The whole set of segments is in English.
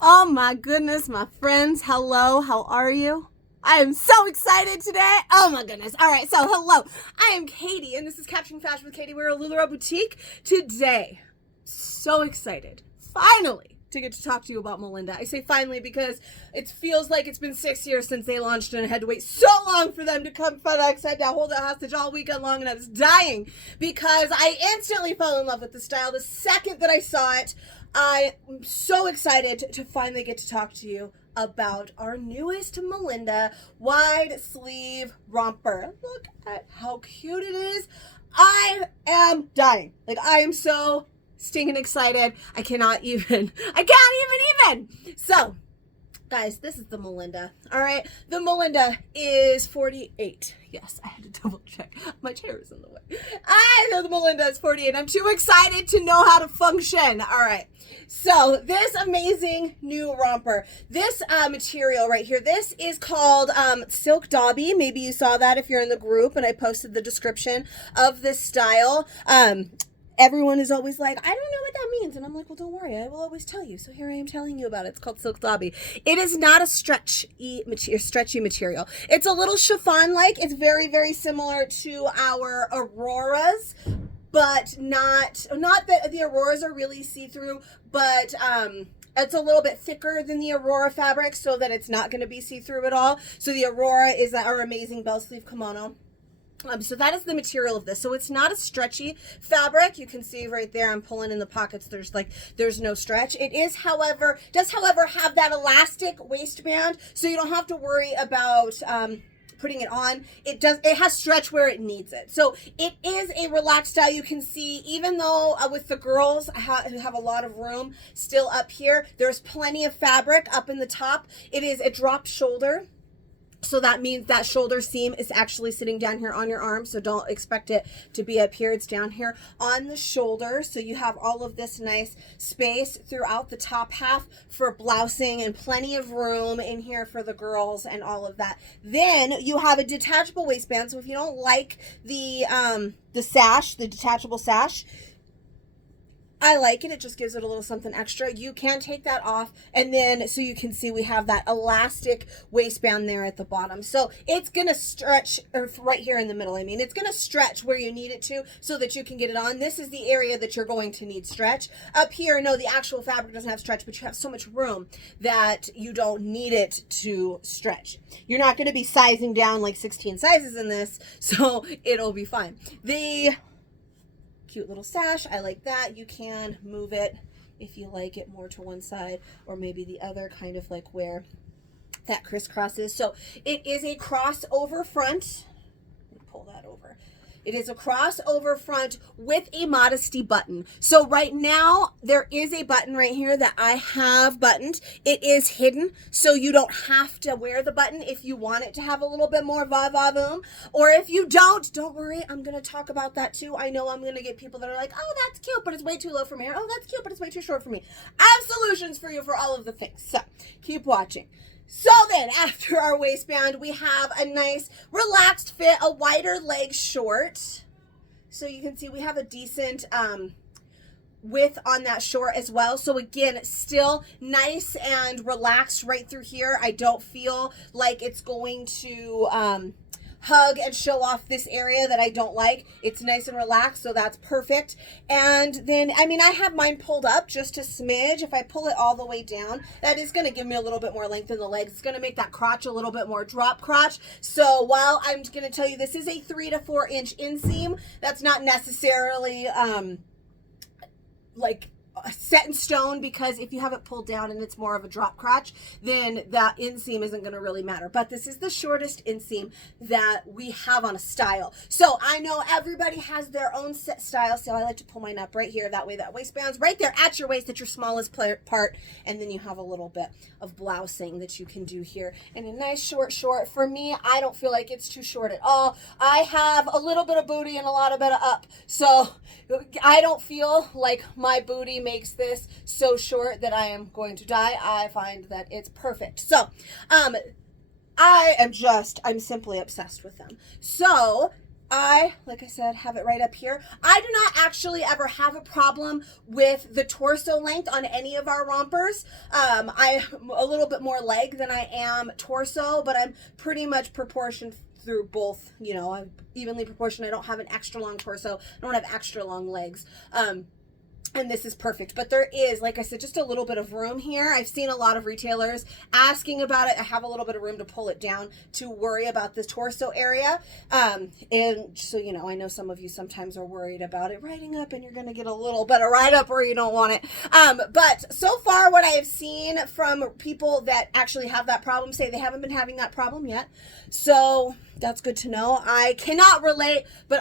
Oh my goodness, my friends. Hello, how are you? I am so excited today. Oh my goodness. All right, so hello. I am Katie, and this is Capturing Fashion with Katie. We're a LuLaRoe boutique. Today, so excited. Finally, to get to talk to you about Melinda. I say finally because it feels like it's been 6 years since they launched and I had to wait so long for them to come FedEx. I had to hold it hostage all weekend long and I was dying because I instantly fell in love with the style the second that I saw it. I'm so excited to finally get to talk to you about our newest Melinda wide sleeve romper. Look at how cute it is. I am dying. Like, I am so stinking excited. I can't even. So, guys, this is the Melinda. All right. The Melinda is 48. Yes, I had to double check. My chair is in the way. I know the Melinda is 48. I'm too excited to know how to function. All right. So this amazing new romper, this material right here, this is called Silk Dobby. Maybe you saw that if you're in the group, and I posted the description of this style. Everyone is always like, I don't know what that means. And I'm like, well, don't worry. I will always tell you. So here I am telling you about it. It's called Silk Dobby. It is not a stretchy material. It's a little chiffon-like. It's very, very similar to our Auroras, but not that the Auroras are really see-through, but it's a little bit thicker than the Aurora fabric so that it's not going to be see-through at all. So the Aurora is our amazing bell sleeve kimono. So that is the material of this. So it's not a stretchy fabric. You can see right there, I'm pulling in the pockets. There's no stretch. It is, however, have that elastic waistband. So you don't have to worry about, putting it on. It has stretch where it needs it. So it is a relaxed style. You can see, even though with the girls who have a lot of room still up here, there's plenty of fabric up in the top. It is a drop shoulder. So that means that shoulder seam is actually sitting down here on your arm. So don't expect it to be up here. It's down here on the shoulder. So you have all of this nice space throughout the top half for blousing and plenty of room in here for the girls and all of that. Then you have a detachable waistband. So if you don't like the sash, the detachable sash, I like it. It just gives it a little something extra. You can take that off, and then so you can see we have that elastic waistband there at the bottom. So it's going to stretch, or right here in the middle, I mean, it's going to stretch where you need it to so that you can get it on. This is the area that you're going to need stretch. Up here, no, the actual fabric doesn't have stretch, but you have so much room that you don't need it to stretch. You're not going to be sizing down like 16 sizes in this, so it'll be fine. The cute little sash, I like that. You can move it if you like it more to one side or maybe the other, kind of like where that crisscross is. So it is a crossover front. Let me pull that over. It is a crossover front with a modesty button. So right now there is a button right here that I have buttoned. It is hidden, so you don't have to wear the button if you want it to have a little bit more va-va-voom. Or if you don't worry, I'm going to talk about that too. I know I'm going to get people that are like, oh, that's cute, but it's way too low for me. Or, oh, that's cute, but it's way too short for me. I have solutions for you for all of the things. So keep watching. So then, after our waistband, we have a nice relaxed fit, a wider leg short. So you can see we have a decent width on that short as well. So again, still nice and relaxed right through here. I don't feel like it's going to hug and show off this area that I don't like. It's nice and relaxed, so that's perfect. And then, I mean, I have mine pulled up just a smidge. If I pull it all the way down, that is going to give me a little bit more length in the legs. It's going to make that crotch a little bit more drop crotch. So while I'm going to tell you this is a 3 to 4 inch inseam, that's not necessarily like set in stone, because if you have it pulled down and it's more of a drop crotch, then that inseam isn't going to really matter. But this is the shortest inseam that we have on a style. So I know everybody has their own set style, so I like to pull mine up right here. That way that waistband's right there at your waist, at your smallest part, and then you have a little bit of blousing that you can do here. And a nice short. For me, I don't feel like it's too short at all. I have a little bit of booty and a lot of bit of up, so I don't feel like my booty makes this so short that I am going to die. I find that it's perfect. So I'm simply obsessed with them. So like I said, have it right up here. I do not actually ever have a problem with the torso length on any of our rompers. I'm a little bit more leg than I am torso, but I'm pretty much proportioned through both, you know, I'm evenly proportioned. I don't have an extra long torso. I don't have extra long legs. And this is perfect, but there is, like I said, just a little bit of room here. I've seen a lot of retailers asking about it. I have a little bit of room to pull it down to worry about the torso area. And so, you know, I know some of you sometimes are worried about it riding up and you're going to get a little bit of ride up where you don't want it. But so far what I have seen from people that actually have that problem say they haven't been having that problem yet. So that's good to know. I cannot relate, but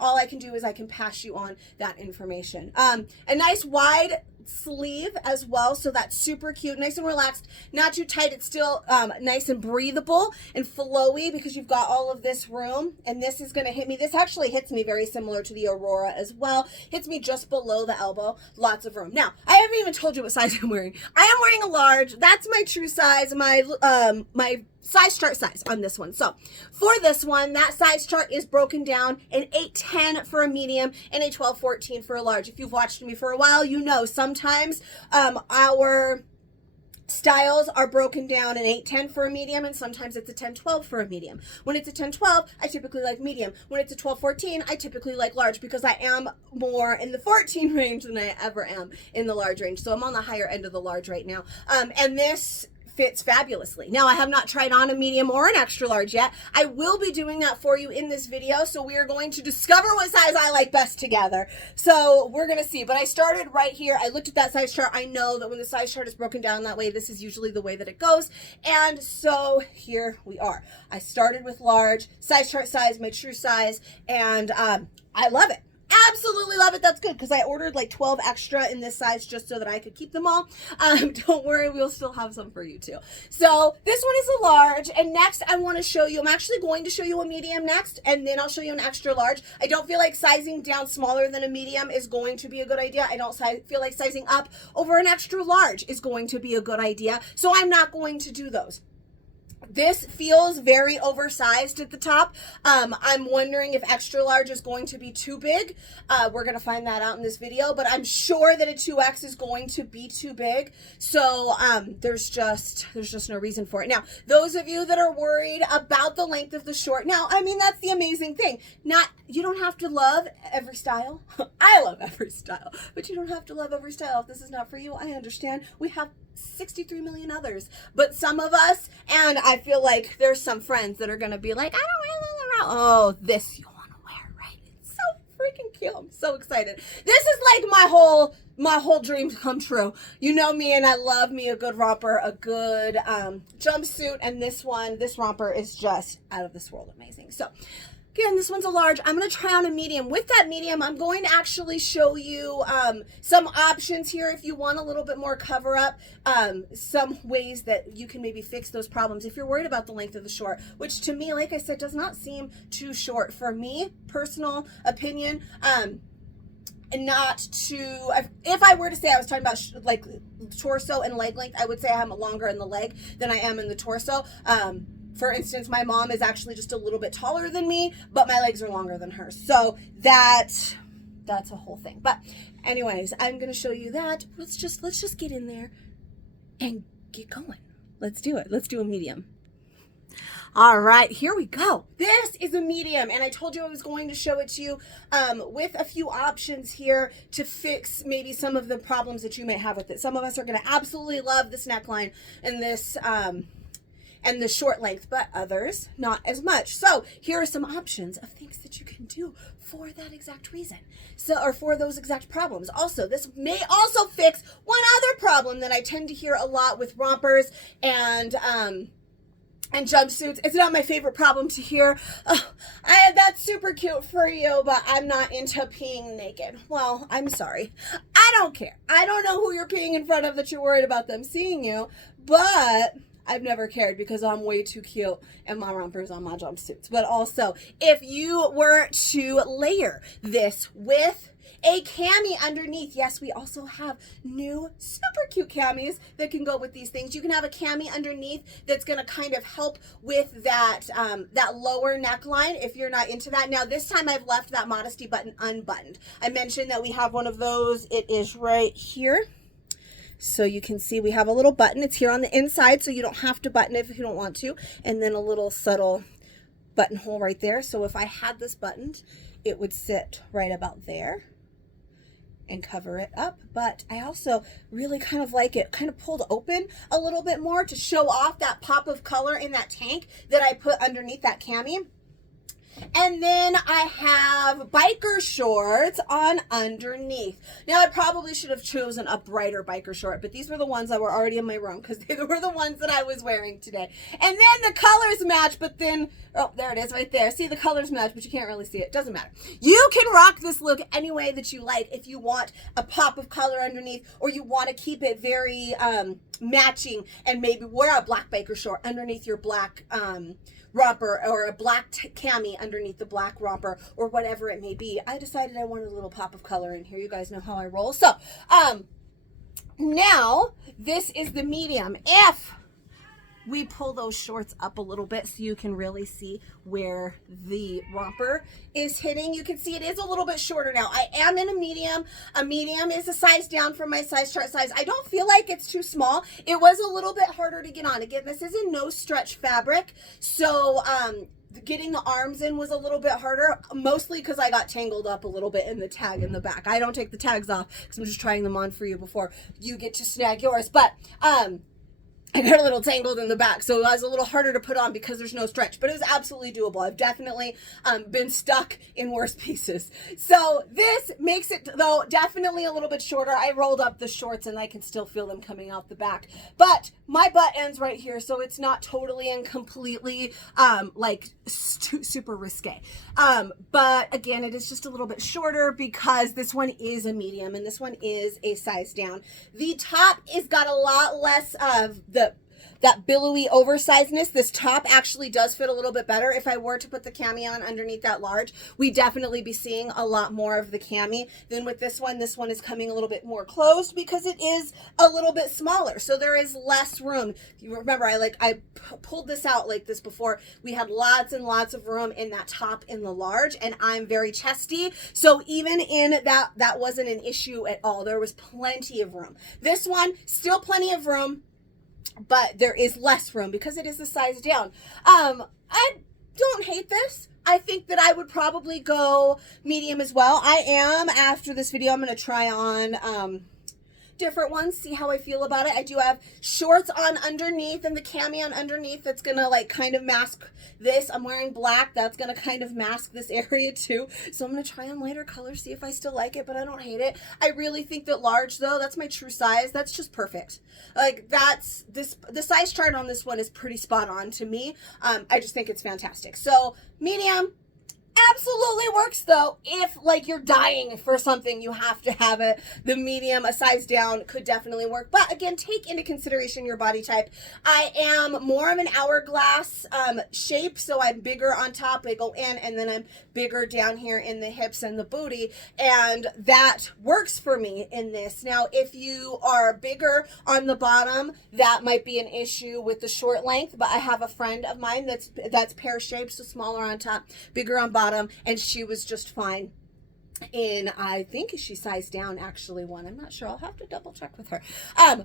all I can do is I can pass you on that information. A nice wide sleeve as well, so that's super cute, nice and relaxed, not too tight. It's still nice and breathable and flowy because you've got all of this room, and this is going to hit me. This actually hits me very similar to the Aurora as well. Hits me just below the elbow. Lots of room. Now, I haven't even told you what size I'm wearing. I am wearing a large. That's my true size. My size chart size on this one. So for this one, that size chart is broken down in 8'10" for a medium and a 12'14" for a large. If you've watched me for a while, you know sometimes our styles are broken down in 8'10" for a medium, and sometimes it's a 10'12" for a medium. When it's a 10'12", I typically like medium. When it's a 12'14", I typically like large because I am more in the 14 range than I ever am in the large range. So I'm on the higher end of the large right now. And this fits fabulously. Now, I have not tried on a medium or an extra large yet. I will be doing that for you in this video, so we are going to discover what size I like best together. So we're going to see, but I started right here. I looked at that size chart. I know that when the size chart is broken down that way, this is usually the way that it goes, and so here we are. I started with large, size chart size, my true size, and I love it. Absolutely love it. That's good because I ordered like 12 extra in this size just so that I could keep them all. Don't worry, we'll still have some for you too. So this one is a large, and next I want to show you, I'm actually going to show you a medium next, and then I'll show you an extra large. I don't feel like sizing down smaller than a medium is going to be a good idea. I don't feel like sizing up over an extra large is going to be a good idea, so I'm not going to do those. This feels very oversized at the top. I'm wondering if extra large is going to be too big. We're going to find that out in this video, but I'm sure that a 2X is going to be too big. So there's just no reason for it. Now, those of you that are worried about the length of the short, now, I mean, that's the amazing thing. You don't have to love every style. I love every style, but you don't have to love every style. If this is not for you, I understand. We have 63 million others, but some of us, and I feel like there's some friends that are going to be like, I don't really, oh, this you want to wear, right? It's so freaking cute. I'm so excited. This is like my whole dream come true. You know me, and I love me a good romper, a good jumpsuit, and this romper is just out of this world amazing. So again, this one's a large. I'm going to try on a medium. With that medium, I'm going to actually show you some options here if you want a little bit more cover up, some ways that you can maybe fix those problems if you're worried about the length of the short, which to me, like I said, does not seem too short. For me, personal opinion, and not too, if I were to say I was talking about like torso and leg length, I would say I'm longer in the leg than I am in the torso. For instance, my mom is actually just a little bit taller than me, but my legs are longer than hers. So that's a whole thing. But anyways, I'm going to show you that. Let's just get in there and get going. Let's do it. Let's do a medium. All right, here we go. This is a medium, and I told you I was going to show it to you with a few options here to fix maybe some of the problems that you may have with it. Some of us are going to absolutely love this neckline and this and the short length, but others not as much. So here are some options of things that you can do for that exact reason. So, or for those exact problems. Also, this may also fix one other problem that I tend to hear a lot with rompers and jumpsuits. It's not my favorite problem to hear. Oh, that's super cute for you, but I'm not into peeing naked. Well, I'm sorry. I don't care. I don't know who you're peeing in front of that you're worried about them seeing you, but I've never cared because I'm way too cute in my rompers on my jumpsuits. But also, if you were to layer this with a cami underneath. Yes, we also have new super cute camis that can go with these things. You can have a cami underneath that's going to kind of help with that that lower neckline if you're not into that. Now this time I've left that modesty button unbuttoned. I mentioned that we have one of those. It is right here. So you can see we have a little button. It's here on the inside, so you don't have to button it if you don't want to. And then a little subtle buttonhole right there. So if I had this buttoned, it would sit right about there and cover it up. But I also really kind of like it kind of pulled open a little bit more to show off that pop of color in that tank that I put underneath that cami. And then I have biker shorts on underneath. Now I probably should have chosen a brighter biker short, but these were the ones that were already in my room because they were the ones that I was wearing today. And then the colors match, but then, oh, there it is right there. See, the colors match, but you can't really see it. Doesn't matter. You can rock this look any way that you like if you want a pop of color underneath, or you want to keep it very matching and maybe wear a black biker short underneath your black romper, or a black cami underneath the black romper, or whatever it may be. I decided I wanted a little pop of color in here. You guys know how I roll. So now this is the medium. If we pull those shorts up a little bit so you can really see where the romper is hitting, you can see it is a little bit shorter now. I am in a medium. A medium is a size down from my size chart size. I don't feel like it's too small. It was a little bit harder to get on. Again, this is a no stretch fabric, so getting the arms in was a little bit harder, mostly because I got tangled up a little bit in the tag in the back. I don't take the tags off because I'm just trying them on for you before you get to snag yours. But I got a little tangled in the back, so it was a little harder to put on because there's no stretch, but it was absolutely doable. I've definitely been stuck in worse pieces. So this makes it, though, definitely a little bit shorter. I rolled up the shorts and I can still feel them coming out the back, but my butt ends right here, so it's not totally and completely like super risque. But again, it is just a little bit shorter because this one is a medium and this one is a size down. The top is got a lot less of that billowy oversizedness. This top actually does fit a little bit better. If I were to put the cami on underneath that large, we'd definitely be seeing a lot more of the cami than with this one. This one is coming a little bit more closed because it is a little bit smaller, so there is less room. You remember I pulled this out like this before. We had lots and lots of room in that top in the large, and I'm very chesty, so even in that wasn't an issue at all. There was plenty of room. This one, still plenty of room, but there is less room because it is a size down. I don't hate this. I think that I would probably go medium as well. I am, after this video, I'm going to try on different ones, see how I feel about it. I do have shorts on underneath and the cami on underneath that's gonna like kind of mask this. I'm wearing black, that's gonna kind of mask this area too. So I'm gonna try on lighter colors, see if I still like it, but I don't hate it. I really think that large, though, that's my true size. That's just perfect. Like, that's the size chart on this one is pretty spot on to me. I just think it's fantastic. So medium absolutely works, though. If like you're dying for something, you have to have it. The medium, a size down, could definitely work, but again, take into consideration your body type. I am more of an hourglass shape, so I'm bigger on top, I go in, and then I'm bigger down here in the hips and the booty, and that works for me in this. Now, if you are bigger on the bottom, that might be an issue with the short length, but I have a friend of mine that's pear shaped, so smaller on top, bigger on bottom, and she was just fine in, I think she sized down actually one. I'm not sure. I'll have to double check with her.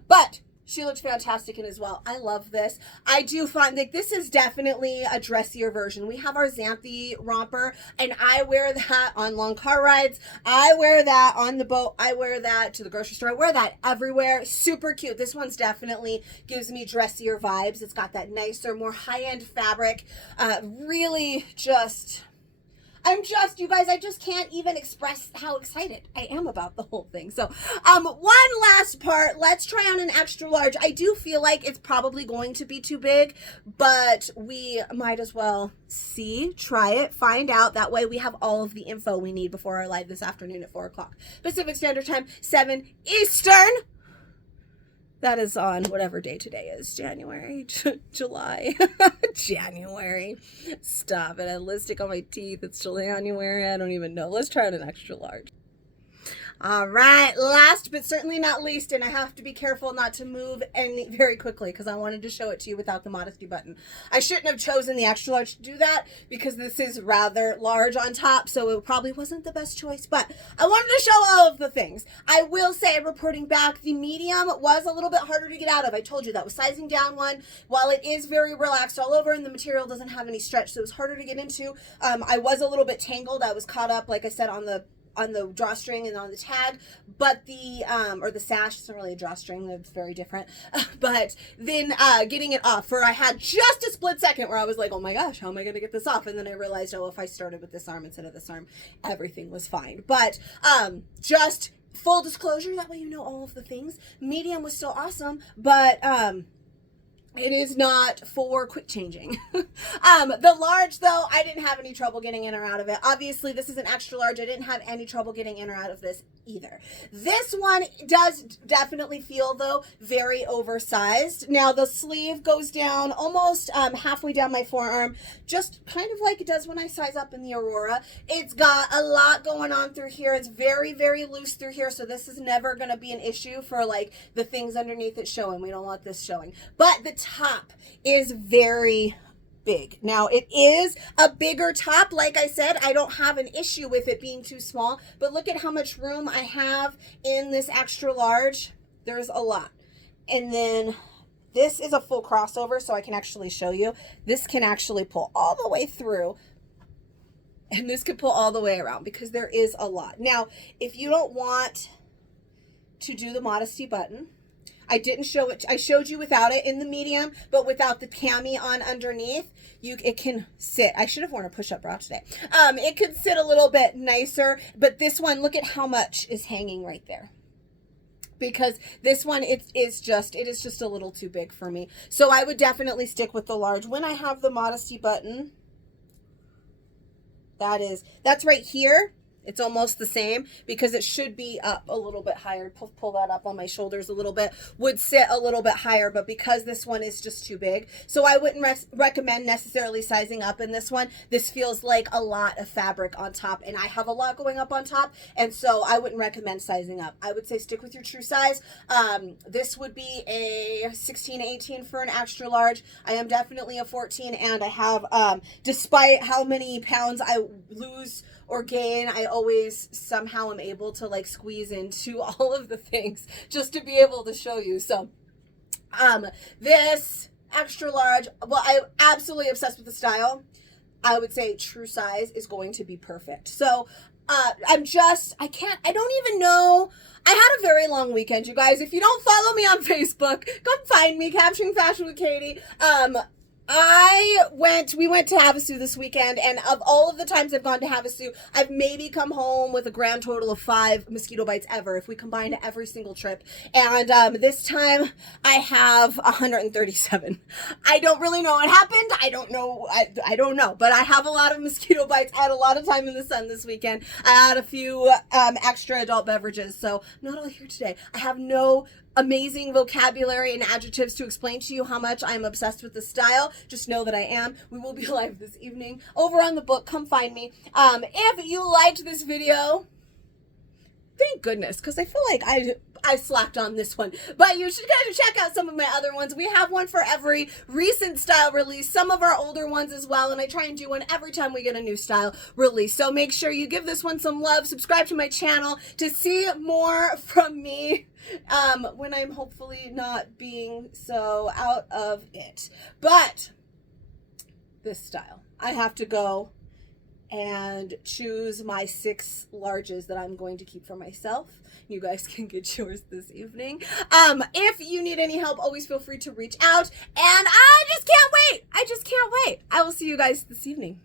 But she looked fantastic in as well. I love this. I do find like this is definitely a dressier version. We have our Xanthe romper, and I wear that on long car rides. I wear that on the boat. I wear that to the grocery store. I wear that everywhere. Super cute. This one's definitely gives me dressier vibes. It's got that nicer, more high-end fabric. Really just... you guys, I just can't even express how excited I am about the whole thing. So, one last part, let's try on an extra large. I do feel like it's probably going to be too big, but we might as well see, try it, find out. That way we have all of the info we need before our live this afternoon at 4 o'clock Pacific Standard Time, 7 Eastern. That is on whatever day today is. January, July, January. Stop it. I had lipstick on my teeth. It's January. I don't even know. Let's try on an extra large. All right, last but certainly not least, and I have to be careful not to move any very quickly because I wanted to show it to you without the modesty button. I shouldn't have chosen the extra large to do that because this is rather large on top, so it probably wasn't the best choice, but I wanted to show all of the things. I will say, reporting back, the medium was a little bit harder to get out of. I told you that was sizing down one. While it is very relaxed all over and the material doesn't have any stretch, so it was harder to get into. I was a little bit tangled. I was caught up, like I said, on the drawstring and on the tag, but the or the sash, it's not really a drawstring, it's very different. But then getting it off, for I had just a split second where I was like, oh my gosh, how am I gonna get this off? And then I realized, oh, if I started with this arm instead of this arm, everything was fine. But just full disclosure, that way you know all of the things. Medium was still awesome, but it is not for quick changing. The large, though, I didn't have any trouble getting in or out of it. Obviously, this is an extra large. I didn't have any trouble getting in or out of this either. This one does definitely feel, though, very oversized. Now, the sleeve goes down almost halfway down my forearm, just kind of like it does when I size up in the Aurora. It's got a lot going on through here. It's very, very loose through here, so this is never going to be an issue for, like, the things underneath it showing. We don't want this showing. But the top is very big. Now, it is a bigger top. Like I said, I don't have an issue with it being too small, but look at how much room I have in this extra large. There's a lot. And then this is a full crossover, so I can actually show you. This can actually pull all the way through, and this could pull all the way around because there is a lot. Now, if you don't want to do the modesty button, I didn't show it. I showed you without it in the medium, but without the cami on underneath, it can sit. I should have worn a push-up bra today. It could sit a little bit nicer, but this one, look at how much is hanging right there. Because this one, it is just a little too big for me. So I would definitely stick with the large. When I have the modesty button, that's right here. It's almost the same because it should be up a little bit higher. Pull that up on my shoulders a little bit. Would sit a little bit higher, but because this one is just too big. So I wouldn't recommend necessarily sizing up in this one. This feels like a lot of fabric on top, and I have a lot going up on top, and so I wouldn't recommend sizing up. I would say stick with your true size. This would be a 16, 18 for an extra large. I am definitely a 14, and I have, despite how many pounds I lose or gain, I always somehow am able to like squeeze into all of the things just to be able to show you. So this extra large, well, I'm absolutely obsessed with the style. I would say true size is going to be perfect. So I don't even know. I had a very long weekend, you guys. If you don't follow me on Facebook, come find me, Capturing Fashion with Katie. We went to Havasu this weekend, and of all of the times I've gone to Havasu, I've maybe come home with a grand total of 5 mosquito bites ever, if we combine every single trip. And this time I have 137. I don't really know what happened. I don't know. I don't know, but I have a lot of mosquito bites. I had a lot of time in the sun this weekend. I had a few extra adult beverages, so I'm not all here today. I have no amazing vocabulary and adjectives to explain to you how much I'm obsessed with the style. Just know that I am. We will be live this evening over on the book. Come find me. If you liked this video, thank goodness, because I feel like I slacked on this one. But you should kind of check out some of my other ones. We have one for every recent style release, some of our older ones as well, and I try and do one every time we get a new style release. So make sure you give this one some love, subscribe to my channel to see more from me when I'm hopefully not being so out of it. But this style, I have to go and choose my 6 larges that I'm going to keep for myself. You guys can get yours this evening. If you need any help, always feel free to reach out. And I just can't wait. I will see you guys this evening.